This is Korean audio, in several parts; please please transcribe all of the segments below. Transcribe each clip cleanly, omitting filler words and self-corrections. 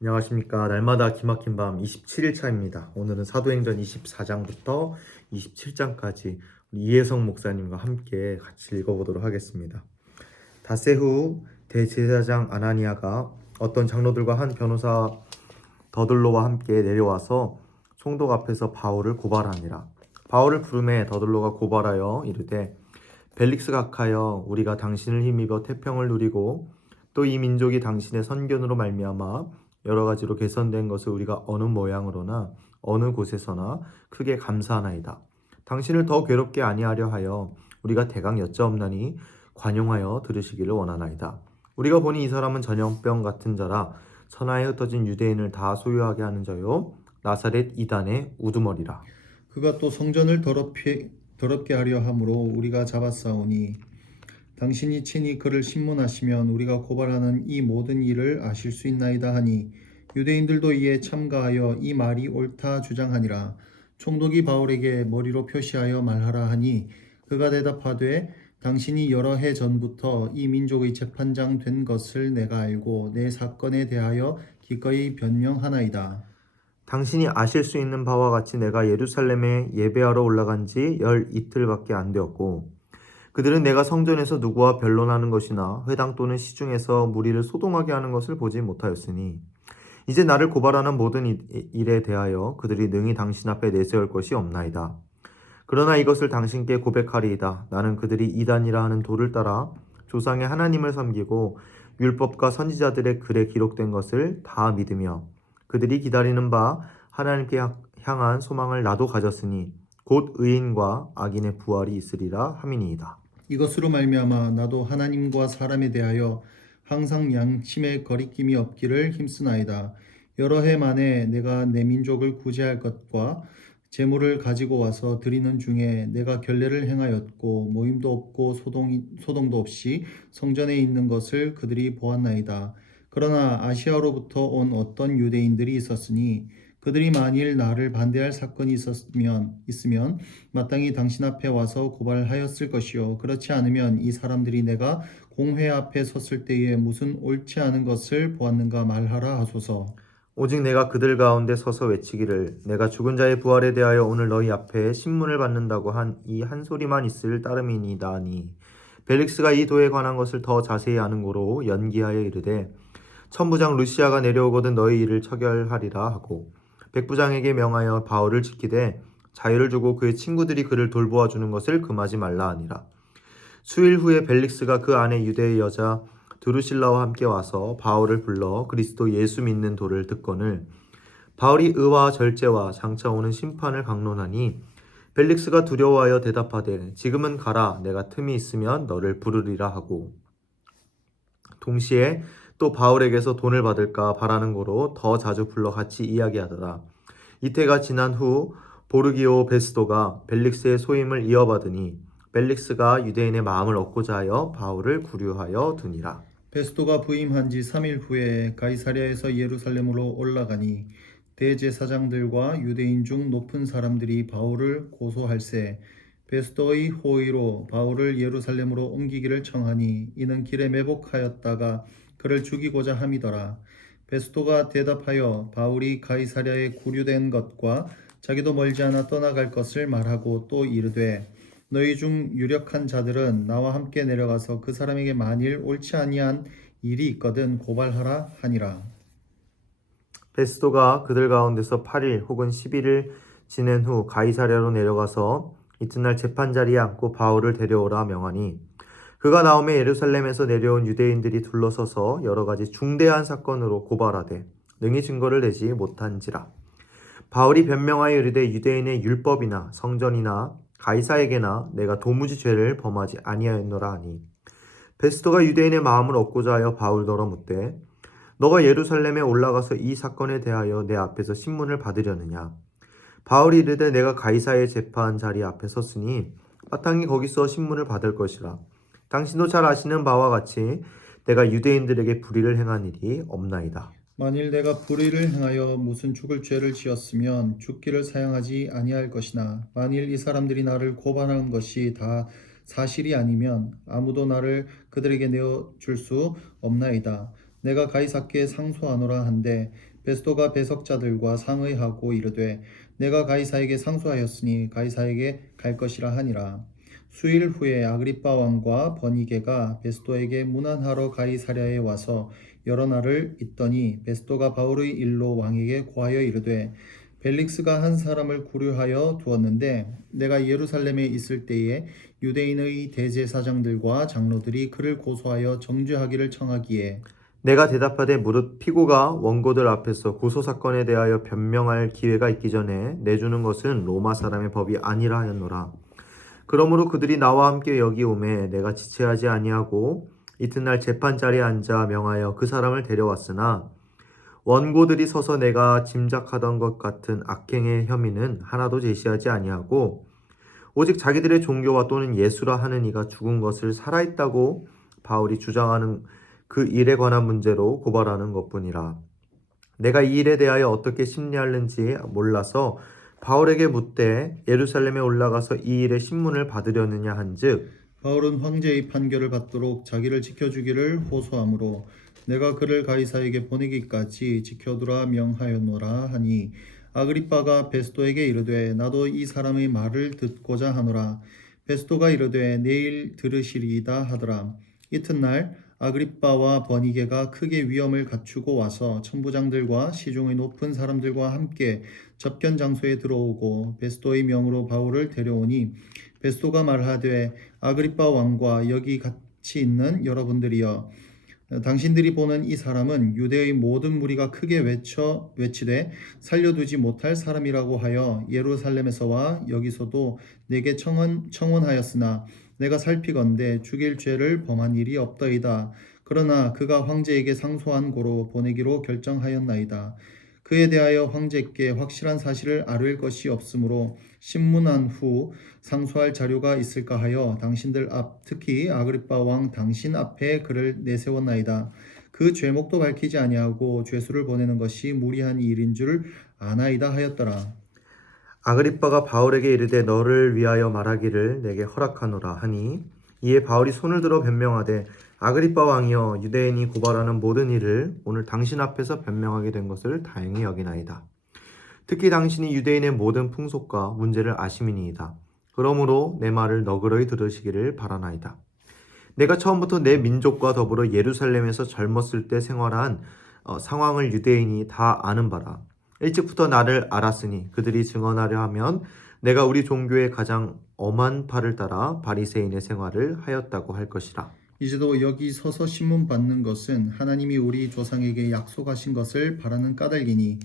안녕하십니까. 날마다 기막힌 밤 27일 차입니다. 오늘은 사도행전 24장부터 27장까지 이혜성 목사님과 함께 같이 읽어보도록 하겠습니다. 닷새 후 대제사장 아나니아가 어떤 장로들과 한 변호사 더들로와 함께 내려와서 총독 앞에서 바울을 고발하니라. 바울을 부르매 더들로가 고발하여 이르되 벨릭스 각하여 우리가 당신을 힘입어 태평을 누리고 또 이 민족이 당신의 선견으로 말미암아 여러 가지로 개선된 것을 우리가 어느 모양으로나 어느 곳에서나 크게 감사하나이다. 당신을 더 괴롭게 아니하려 하여 우리가 대강 여짜옵나니 관용하여 들으시기를 원하나이다. 우리가 보니 이 사람은 전염병 같은 자라 천하에 흩어진 유대인을 다 소유하게 하는 자요 나사렛 이단의 우두머리라. 그가 또 성전을 더럽게 하려 함으로 우리가 잡았사오니 당신이 친히 그를 신문하시면 우리가 고발하는 이 모든 일을 아실 수 있나이다 하니 유대인들도 이에 참가하여 이 말이 옳다 주장하니라. 총독이 바울에게 머리로 표시하여 말하라 하니 그가 대답하되 당신이 여러 해 전부터 이 민족의 재판장 된 것을 내가 알고 내 사건에 대하여 기꺼이 변명하나이다. 당신이 아실 수 있는 바와 같이 내가 예루살렘에 예배하러 올라간 지 열 이틀밖에 안 되었고 그들은 내가 성전에서 누구와 변론하는 것이나 회당 또는 시중에서 무리를 소동하게 하는 것을 보지 못하였으니 이제 나를 고발하는 모든 일에 대하여 그들이 능히 당신 앞에 내세울 것이 없나이다. 그러나 이것을 당신께 고백하리이다. 나는 그들이 이단이라 하는 도를 따라 조상의 하나님을 섬기고 율법과 선지자들의 글에 기록된 것을 다 믿으며 그들이 기다리는 바 하나님께 향한 소망을 나도 가졌으니 곧 의인과 악인의 부활이 있으리라 함이니이다. 이것으로 말미암아 나도 하나님과 사람에 대하여 항상 양심의 거리낌이 없기를 힘쓰나이다. 여러 해 만에 내가 내 민족을 구제할 것과 재물을 가지고 와서 드리는 중에 내가 결례를 행하였고 모임도 없고 소동도 없이 성전에 있는 것을 그들이 보았나이다. 그러나 아시아로부터 온 어떤 유대인들이 있었으니 그들이 만일 나를 반대할 사건이 있으면 마땅히 당신 앞에 와서 고발하였을 것이요 그렇지 않으면 이 사람들이 내가 공회 앞에 섰을 때에 무슨 옳지 않은 것을 보았는가 말하라 하소서. 오직 내가 그들 가운데 서서 외치기를 내가 죽은 자의 부활에 대하여 오늘 너희 앞에 신문을 받는다고 한 이 한 소리만 있을 따름이니다니 벨릭스가 이 도에 관한 것을 더 자세히 아는 고로 연기하여 이르되 천부장 루시아가 내려오거든 너희 일을 처결하리라 하고 백부장에게 명하여 바울을 지키되 자유를 주고 그의 친구들이 그를 돌보아 주는 것을 금하지 말라 하니라. 수일 후에 벨릭스가 그 안에 유대의 여자 드루실라와 함께 와서 바울을 불러 그리스도 예수 믿는 도를 듣거늘 바울이 의와 절제와 장차 오는 심판을 강론하니 벨릭스가 두려워하여 대답하되 지금은 가라 내가 틈이 있으면 너를 부르리라 하고 동시에 또 바울에게서 돈을 받을까 바라는 거로 더 자주 불러 같이 이야기하더라. 이태가 지난 후 보르기오 베스도가 벨릭스의 소임을 이어받으니 벨릭스가 유대인의 마음을 얻고자 하여 바울을 구류하여 두니라. 베스도가 부임한 지 3일 후에 가이사랴에서 예루살렘으로 올라가니 대제사장들과 유대인 중 높은 사람들이 바울을 고소할세 베스도의 호의로 바울을 예루살렘으로 옮기기를 청하니 이는 길에 매복하였다가 그를 죽이고자 함이더라. 베스도가 대답하여 바울이 가이사랴에 구류된 것과 자기도 멀지 않아 떠나갈 것을 말하고 또 이르되 너희 중 유력한 자들은 나와 함께 내려가서 그 사람에게 만일 옳지 아니한 일이 있거든 고발하라 하니라. 베스도가 그들 가운데서 8일 혹은 11일 지낸 후 가이사랴로 내려가서 이튿날 재판 자리에 앉고 바울을 데려오라 명하니 그가 나오매 예루살렘에서 내려온 유대인들이 둘러서서 여러 가지 중대한 사건으로 고발하되 능히 증거를 내지 못한지라. 바울이 변명하여 이르되 유대인의 율법이나 성전이나 가이사에게나 내가 도무지 죄를 범하지 아니하였노라 하니 베스도가 유대인의 마음을 얻고자 하여 바울더러 묻되 너가 예루살렘에 올라가서 이 사건에 대하여 내 앞에서 신문을 받으려느냐. 바울이 이르되 내가 가이사의 재판 자리 앞에 섰으니 마땅히 거기서 신문을 받을 것이라. 당신도 잘 아시는 바와 같이 내가 유대인들에게 불의를 행한 일이 없나이다. 만일 내가 불의를 행하여 무슨 죽을 죄를 지었으면 죽기를 사양하지 아니할 것이나 만일 이 사람들이 나를 고발한 것이 다 사실이 아니면 아무도 나를 그들에게 내어 줄 수 없나이다. 내가 가이사께 상소하노라 한데 베스도가 배석자들과 상의하고 이르되 내가 가이사에게 상소하였으니 가이사에게 갈 것이라 하니라. 수일 후에 아그리빠 왕과 버니게가 베스도에게 문안하러 가이사랴에 와서 여러 날을 있더니 베스도가 바울의 일로 왕에게 고하여 이르되 벨릭스가 한 사람을 구류하여 두었는데 내가 예루살렘에 있을 때에 유대인의 대제사장들과 장로들이 그를 고소하여 정죄하기를 청하기에 내가 대답하되 무릇 피고가 원고들 앞에서 고소 사건에 대하여 변명할 기회가 있기 전에 내주는 것은 로마 사람의 법이 아니라 하였노라. 그러므로 그들이 나와 함께 여기 오매 내가 지체하지 아니하고 이튿날 재판자리에 앉아 명하여 그 사람을 데려왔으나 원고들이 서서 내가 짐작하던 것 같은 악행의 혐의는 하나도 제시하지 아니하고 오직 자기들의 종교와 또는 예수라 하는 이가 죽은 것을 살아있다고 바울이 주장하는 그 일에 관한 문제로 고발하는 것뿐이라. 내가 이 일에 대하여 어떻게 심리하는지 몰라서 바울에게 묻되 예루살렘에 올라가서 이 일의 신문을 받으려느냐 한즉 바울은 황제의 판결을 받도록 자기를 지켜주기를 호소하므로 내가 그를 가이사에게 보내기까지 지켜두라 명하였노라 하니 아그리빠가 베스도에게 이르되 나도 이 사람의 말을 듣고자 하노라. 베스도가 이르되 내일 들으시리이다 하더라. 이튿날 아그리빠와 버니게가 크게 위엄을 갖추고 와서 천부장들과 시중의 높은 사람들과 함께 접견 장소에 들어오고 베스도의 명으로 바울을 데려오니 베스도가 말하되 아그리빠 왕과 여기 같이 있는 여러분들이여 당신들이 보는 이 사람은 유대의 모든 무리가 크게 외치되 살려두지 못할 사람이라고 하여 예루살렘에서와 여기서도 내게 청원하였으나 내가 살피건대 죽일 죄를 범한 일이 없더이다. 그러나 그가 황제에게 상소한 고로 보내기로 결정하였나이다. 그에 대하여 황제께 확실한 사실을 아뢰일 것이 없으므로 신문한 후 상소할 자료가 있을까 하여 당신들 앞 특히 아그리빠 왕 당신 앞에 그를 내세웠나이다. 그 죄목도 밝히지 아니하고 죄수를 보내는 것이 무리한 일인 줄 아나이다 하였더라. 아그리빠가 바울에게 이르되 너를 위하여 말하기를 내게 허락하노라 하니 이에 바울이 손을 들어 변명하되 아그리빠 왕이여 유대인이 고발하는 모든 일을 오늘 당신 앞에서 변명하게 된 것을 다행히 여기나이다. 특히 당신이 유대인의 모든 풍속과 문제를 아심이니이다. 그러므로 내 말을 너그러이 들으시기를 바라나이다. 내가 처음부터 내 민족과 더불어 예루살렘에서 젊었을 때 생활한 상황을 유대인이 다 아는 바라. 일찍부터 나를 알았으니 그들이 증언하려 하면 내가 우리 종교의 가장 엄한 팔을 따라 바리새인의 생활을 하였다고 할 것이라. 이제도 여기 서서 신문 받는 것은 하나님이 우리 조상에게 약속하신 것을 바라는 까닭이니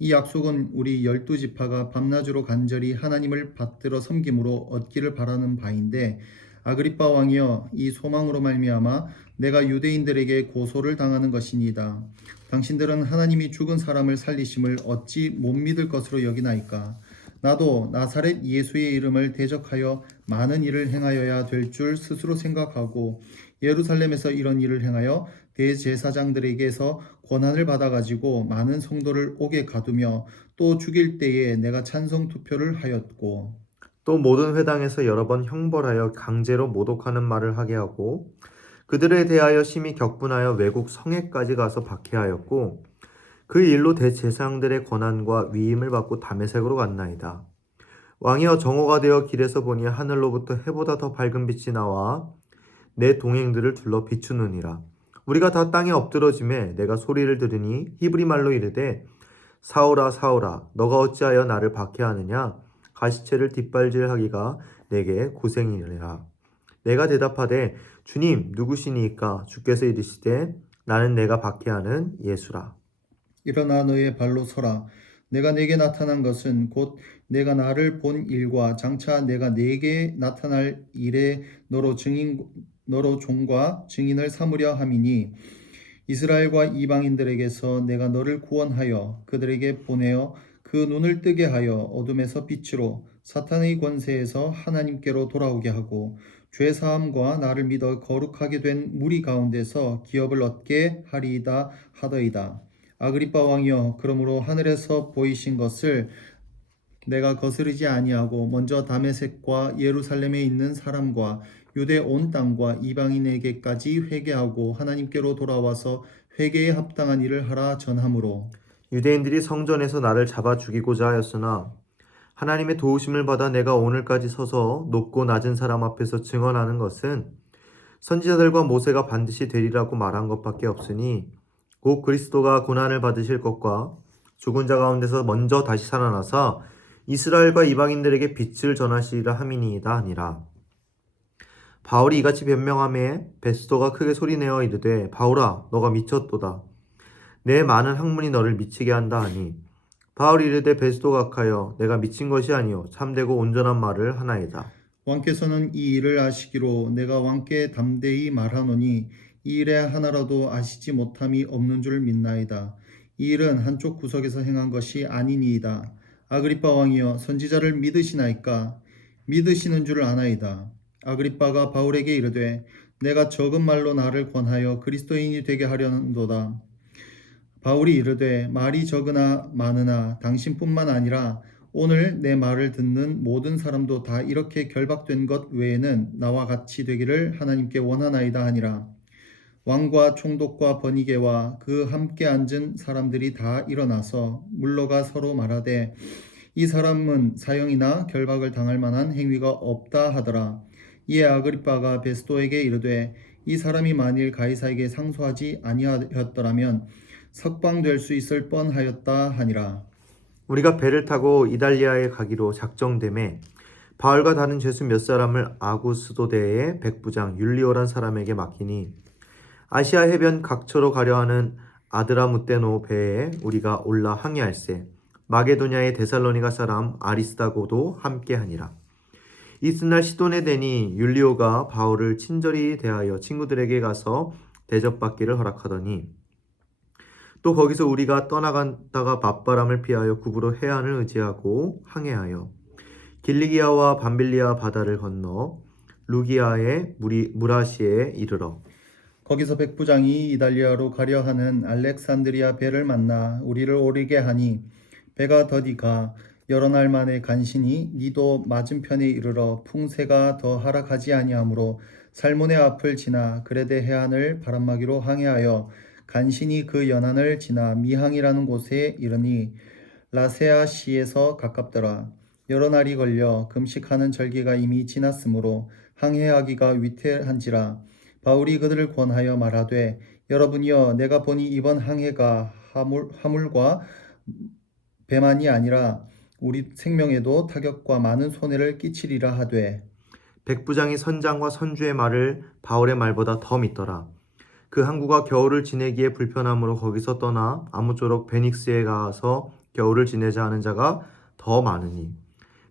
이 약속은 우리 12지파가 밤낮으로 간절히 하나님을 받들어 섬김으로 얻기를 바라는 바인데 아그리빠 왕이여 이 소망으로 말미암아 내가 유대인들에게 고소를 당하는 것이니이다. 당신들은 하나님이 죽은 사람을 살리심을 어찌 못 믿을 것으로 여기나이까. 나도 나사렛 예수의 이름을 대적하여 많은 일을 행하여야 될 줄 스스로 생각하고 예루살렘에서 이런 일을 행하여 대제사장들에게서 권한을 받아가지고 많은 성도를 옥에 가두며 또 죽일 때에 내가 찬성 투표를 하였고 또 모든 회당에서 여러 번 형벌하여 강제로 모독하는 말을 하게 하고 그들에 대하여 심히 격분하여 외국 성에까지 가서 박해하였고 그 일로 대제사장들의 권한과 위임을 받고 다메섹으로 갔나이다. 왕이여 정오가 되어 길에서 보니 하늘로부터 해보다 더 밝은 빛이 나와 내 동행들을 둘러 비추느니라. 우리가 다 땅에 엎드러짐에 내가 소리를 들으니 히브리 말로 이르되 사울아 사울아 너가 어찌하여 나를 박해하느냐 가시체를 뒷발질하기가 내게 고생이니라. 내가 대답하되 주님 누구시니까 주께서 이르시되 나는 내가 박해하는 예수라. 일어나 너의 발로 서라. 내가 내게 나타난 것은 곧 내가 나를 본 일과 장차 내가 내게 나타날 일에 너로 종과 증인을 삼으려 함이니 이스라엘과 이방인들에게서 내가 너를 구원하여 그들에게 보내어 그 눈을 뜨게 하여 어둠에서 빛으로 사탄의 권세에서 하나님께로 돌아오게 하고 죄 사함과 나를 믿어 거룩하게 된 무리 가운데서 기업을 얻게 하리이다 하더이다. 아그리빠 왕이여 그러므로 하늘에서 보이신 것을 내가 거스르지 아니하고 먼저 다메섹과 예루살렘에 있는 사람과 유대 온 땅과 이방인에게까지 회개하고 하나님께로 돌아와서 회개에 합당한 일을 하라 전하므로 유대인들이 성전에서 나를 잡아 죽이고자 하였으나 하나님의 도우심을 받아 내가 오늘까지 서서 높고 낮은 사람 앞에서 증언하는 것은 선지자들과 모세가 반드시 되리라고 말한 것밖에 없으니 곧 그리스도가 고난을 받으실 것과 죽은 자 가운데서 먼저 다시 살아나사 이스라엘과 이방인들에게 빛을 전하시리라 함이니이다 하니라. 바울이 이같이 변명하매 베스도가 크게 소리내어 이르되 바울아 너가 미쳤도다. 내 많은 학문이 너를 미치게 한다 하니 바울이 이르되 베스도가 각하여 내가 미친 것이 아니요 참되고 온전한 말을 하나이다. 왕께서는 이 일을 아시기로 내가 왕께 담대히 말하노니 이 일에 하나라도 아시지 못함이 없는 줄 믿나이다. 이 일은 한쪽 구석에서 행한 것이 아니니이다. 아그리빠 왕이여 선지자를 믿으시나이까? 믿으시는 줄 아나이다. 아그리빠가 바울에게 이르되 내가 적은 말로 나를 권하여 그리스도인이 되게 하려는도다. 바울이 이르되 말이 적으나 많으나 당신뿐만 아니라 오늘 내 말을 듣는 모든 사람도 다 이렇게 결박된 것 외에는 나와 같이 되기를 하나님께 원하나이다 하니라. 왕과 총독과 번이게와 그 함께 앉은 사람들이 다 일어나서 물러가 서로 말하되 이 사람은 사형이나 결박을 당할 만한 행위가 없다 하더라. 이에 아그리빠가 베스도에게 이르되 이 사람이 만일 가이사에게 상소하지 아니하였더라면 석방될 수 있을 뻔하였다 하니라. 우리가 배를 타고 이달리아에 가기로 작정됨에 바울과 다른 죄수 몇 사람을 아구스도대의 백부장 율리오란 사람에게 맡기니 아시아 해변 각처로 가려 하는 아드라무테노 배에 우리가 올라 항해할세 마게도냐의 데살로니가 사람 아리스다고도 함께하니라. 이튿날 시돈에 되니 율리오가 바울을 친절히 대하여 친구들에게 가서 대접받기를 허락하더니 또 거기서 우리가 떠나갔다가 맞바람을 피하여 구부로 해안을 의지하고 항해하여 길리기아와 밤빌리아 바다를 건너 루기아의 무라시에 이르러 거기서 백부장이 이달리아로 가려 하는 알렉산드리아 배를 만나 우리를 오르게 하니 배가 더디가 여러 날 만에 간신히 니도 맞은편에 이르러 풍세가 더 하락하지 아니하므로 살몬의 앞을 지나 그레데 해안을 바람막이로 항해하여 간신히 그 연안을 지나 미항이라는 곳에 이르니 라세아시에서 가깝더라. 여러 날이 걸려 금식하는 절기가 이미 지났으므로 항해하기가 위태한지라. 바울이 그들을 권하여 말하되 여러분이여 내가 보니 이번 항해가 화물과 배만이 아니라 우리 생명에도 타격과 많은 손해를 끼치리라 하되 백부장이 선장과 선주의 말을 바울의 말보다 더 믿더라. 그 항구가 겨울을 지내기에 불편하므로 거기서 떠나 아무쪼록 베닉스에 가서 겨울을 지내자 하는 자가 더 많으니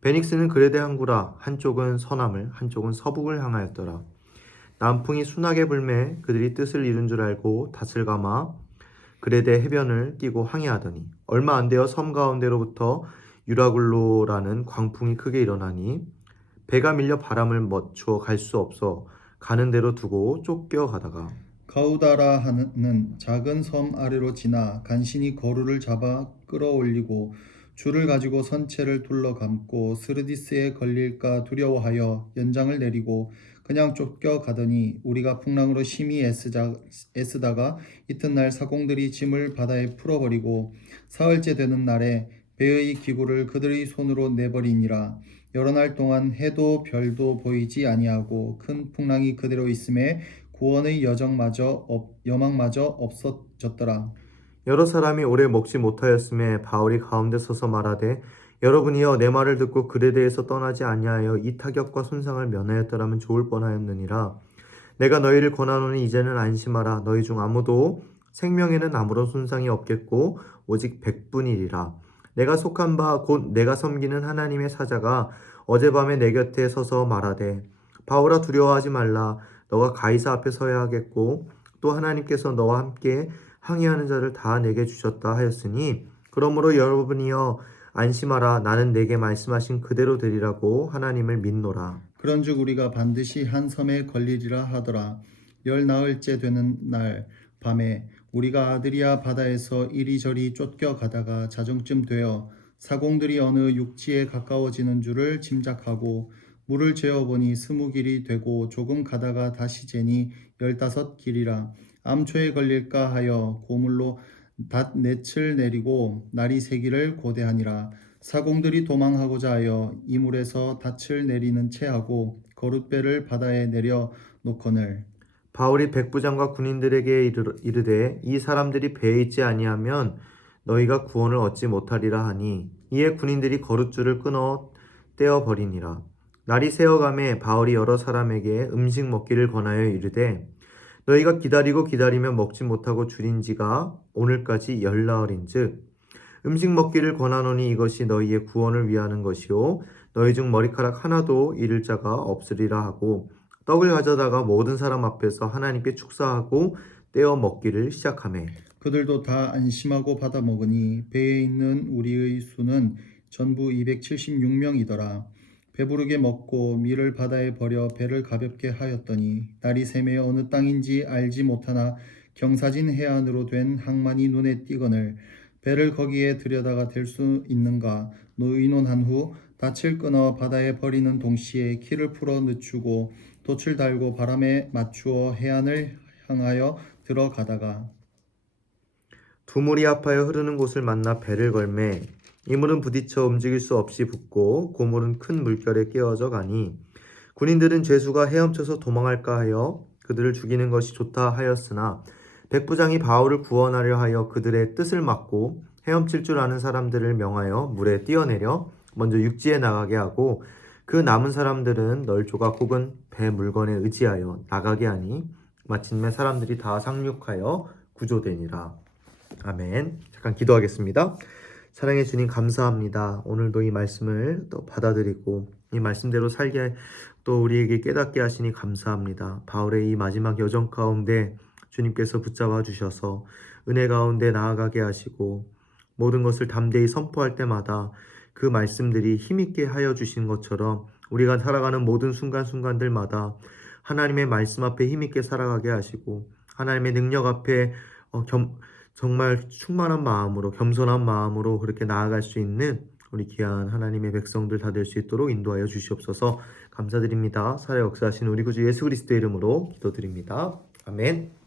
베닉스는 그레데 항구라 한쪽은 서남을 한쪽은 서북을 향하였더라. 남풍이 순하게 불매 그들이 뜻을 이룬 줄 알고 닷을 감아 그레데 해변을 끼고 항해하더니 얼마 안 되어 섬 가운데로부터 유라굴로라는 광풍이 크게 일어나니 배가 밀려 바람을 맞추어 갈 수 없어 가는 대로 두고 쫓겨가다가 가우다라 하는 작은 섬 아래로 지나 간신히 거루를 잡아 끌어올리고 줄을 가지고 선체를 둘러감고 스르디스에 걸릴까 두려워하여 연장을 내리고 그냥 쫓겨가더니 우리가 풍랑으로 심히 애쓰다가 이튿날 사공들이 짐을 바다에 풀어버리고 사흘째 되는 날에 배의 기구를 그들의 손으로 내버리니라. 여러 날 동안 해도 별도 보이지 아니하고 큰 풍랑이 그대로 있음에 구원의 여망마저 없어졌더라. 여러 사람이 오래 먹지 못하였음에 바울이 가운데 서서 말하되 여러분이여 내 말을 듣고 그레데에서 떠나지 아니하여 이 타격과 손상을 면하였더라면 좋을 뻔하였느니라. 내가 너희를 권하노니 이제는 안심하라. 너희 중 아무도 생명에는 아무런 손상이 없겠고 오직 백분이리라. 내가 속한 바 곧 내가 섬기는 하나님의 사자가 어젯밤에 내 곁에 서서 말하되 바울아 두려워하지 말라. 너가 가이사 앞에 서야 하겠고 또 하나님께서 너와 함께 항해하는 자를 다 내게 주셨다 하였으니 그러므로 여러분이여 안심하라. 나는 내게 말씀하신 그대로 되리라고 하나님을 믿노라. 그런즉 우리가 반드시 한 섬에 걸리리라 하더라. 열 나흘째 되는 날 밤에 우리가 아드리아 바다에서 이리저리 쫓겨가다가 자정쯤 되어 사공들이 어느 육지에 가까워지는 줄을 짐작하고 물을 재어보니 20길이 되고 조금 가다가 다시 재니 15길이라 암초에 걸릴까 하여 고물로 닷 넷을 내리고 날이 새기를 고대하니라. 사공들이 도망하고자 하여 이물에서 닻을 내리는 채하고 거룻배를 바다에 내려 놓거늘. 바울이 백부장과 군인들에게 이르되 이 사람들이 배에 있지 아니하면 너희가 구원을 얻지 못하리라 하니 이에 군인들이 거룻줄을 끊어 떼어 버리니라. 날이 새어가매 바울이 여러 사람에게 음식 먹기를 권하여 이르되 너희가 기다리고 기다리면 먹지 못하고 줄인 지가 오늘까지 열나흘인즉 음식 먹기를 권하노니 이것이 너희의 구원을 위하는 것이요 너희 중 머리카락 하나도 잃을 자가 없으리라 하고 떡을 가져다가 모든 사람 앞에서 하나님께 축사하고 떼어 먹기를 시작하매 그들도 다 안심하고 받아 먹으니 배에 있는 우리의 수는 전부 276명이더라. 배부르게 먹고 밀을 바다에 버려 배를 가볍게 하였더니 날이 새매 어느 땅인지 알지 못하나 경사진 해안으로 된 항만이 눈에 띄거늘 배를 거기에 들여다가 댈 수 있는가 의논한 후 닻을 끊어 바다에 버리는 동시에 키를 풀어 늦추고 돛을 달고 바람에 맞추어 해안을 향하여 들어가다가 두물이 아파여 흐르는 곳을 만나 배를 걸매 이물은 부딪혀 움직일 수 없이 붙고 고물은 큰 물결에 깨어져 가니 군인들은 죄수가 헤엄쳐서 도망할까 하여 그들을 죽이는 것이 좋다 하였으나 백부장이 바울을 구원하려 하여 그들의 뜻을 막고 헤엄칠 줄 아는 사람들을 명하여 물에 뛰어내려 먼저 육지에 나가게 하고 그 남은 사람들은 널조각 혹은 배 물건에 의지하여 나가게 하니 마침내 사람들이 다 상륙하여 구조되니라. 아멘. 잠깐 기도하겠습니다. 사랑해 주님 감사합니다. 오늘도 이 말씀을 또 받아들이고 이 말씀대로 살게 또 우리에게 깨닫게 하시니 감사합니다. 바울의 이 마지막 여정 가운데 주님께서 붙잡아 주셔서 은혜 가운데 나아가게 하시고 모든 것을 담대히 선포할 때마다 그 말씀들이 힘있게 하여 주신 것처럼 우리가 살아가는 모든 순간순간들마다 하나님의 말씀 앞에 힘있게 살아가게 하시고 하나님의 능력 앞에 정말 충만한 마음으로 겸손한 마음으로 그렇게 나아갈 수 있는 우리 귀한 하나님의 백성들 다 될 수 있도록 인도하여 주시옵소서. 감사드립니다. 살아 역사하신 우리 구주 예수 그리스도의 이름으로 기도드립니다. 아멘.